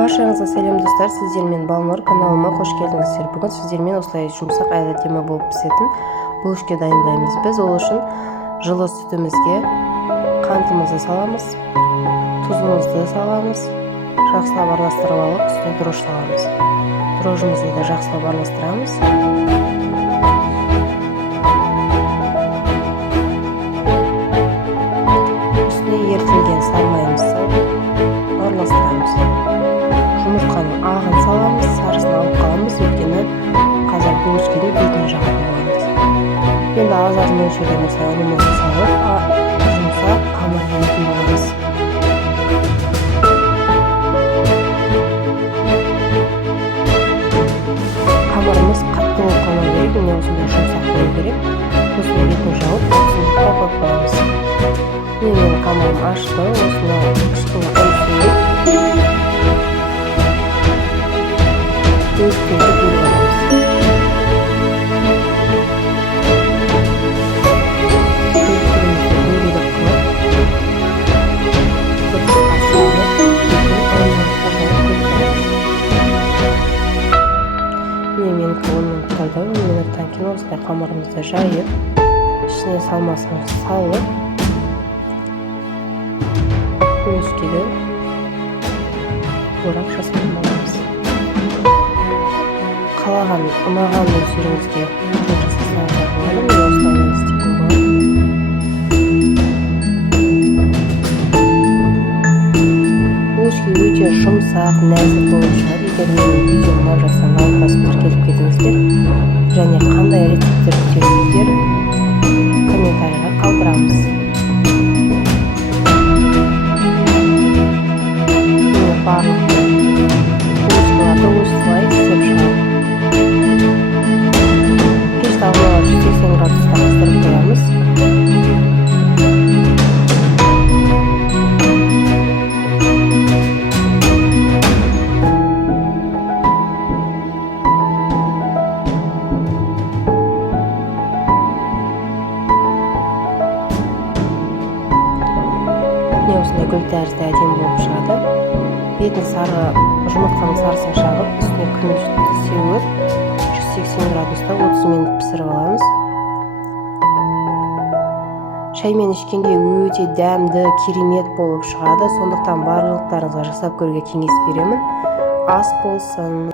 Баршаңызға сәлем достар, сіздермен Балнұр каналыма қош келдіңіздер. Бүгін сіздермен осылай жұмсақ әдемі болып пісетін булочка дайындаймыз. Біз ол үшін жылы сүтімізге қантымызды саламыз, тұзымызды саламыз, жақсылап араластырып алып, үстіне дрожж саламыз. Дрожжымызды да жақсылап араластырамыз. Үстіне ерітілген сары майымызды салып араластырамыз. Жұмыртқаның ағын саламыз, сарысын алып қаламыз, өйткені қазір булочканың бетіне жағатын боламыз. Енді аз мөлшерде ұнымызды салып, жұмсақ қамыр ететін боламыз. Қамырымыз қатты болып қалмау керек, міне осындай жұмсақ болу керек. Осыны бетін жауып, осыны қойып қоямыз. Міне менің қамырым ашты, осыны кішкене қойып өткізді бөлгеніміз. Өткізімізді бөлгелеп қылып, бұтысқа салып, міне менікі 10 минут тұрды. 10 минуттан кейін осылай қамырымызды жайып, ішіне салмасымызды салып, булочкаға орап жасайтын боламыз. Қалаған, ұнаған мөлшеріңізге жасасаңыздар болады, мен осылай істейтін боламын. Булочка өте жұмсақ, нәзік болып шығады. Егер менің видеом ұнап жатса, лайк басып тіркеліп кетіңіздер және қандай рецептер күтесіздер комментарийға қалдырамыз. Мен барлық булочкаларды осылай істеп шығамын. Пешті алдын ала 180 градуста қыздырып қоямыз. Міне осындай гүл тәрізді әдемі болып шығады. Бетін жұмыртқаның сарысын жағып, үстіне күміс сеуіп, 180 градуста 30 минут пісіріп аламыз. Шаймен ішкенге өте дәмді, керемет болып шығады. Сондықтан барлықтарыңызға жасап көруге кеңес беремін. Ас болсын.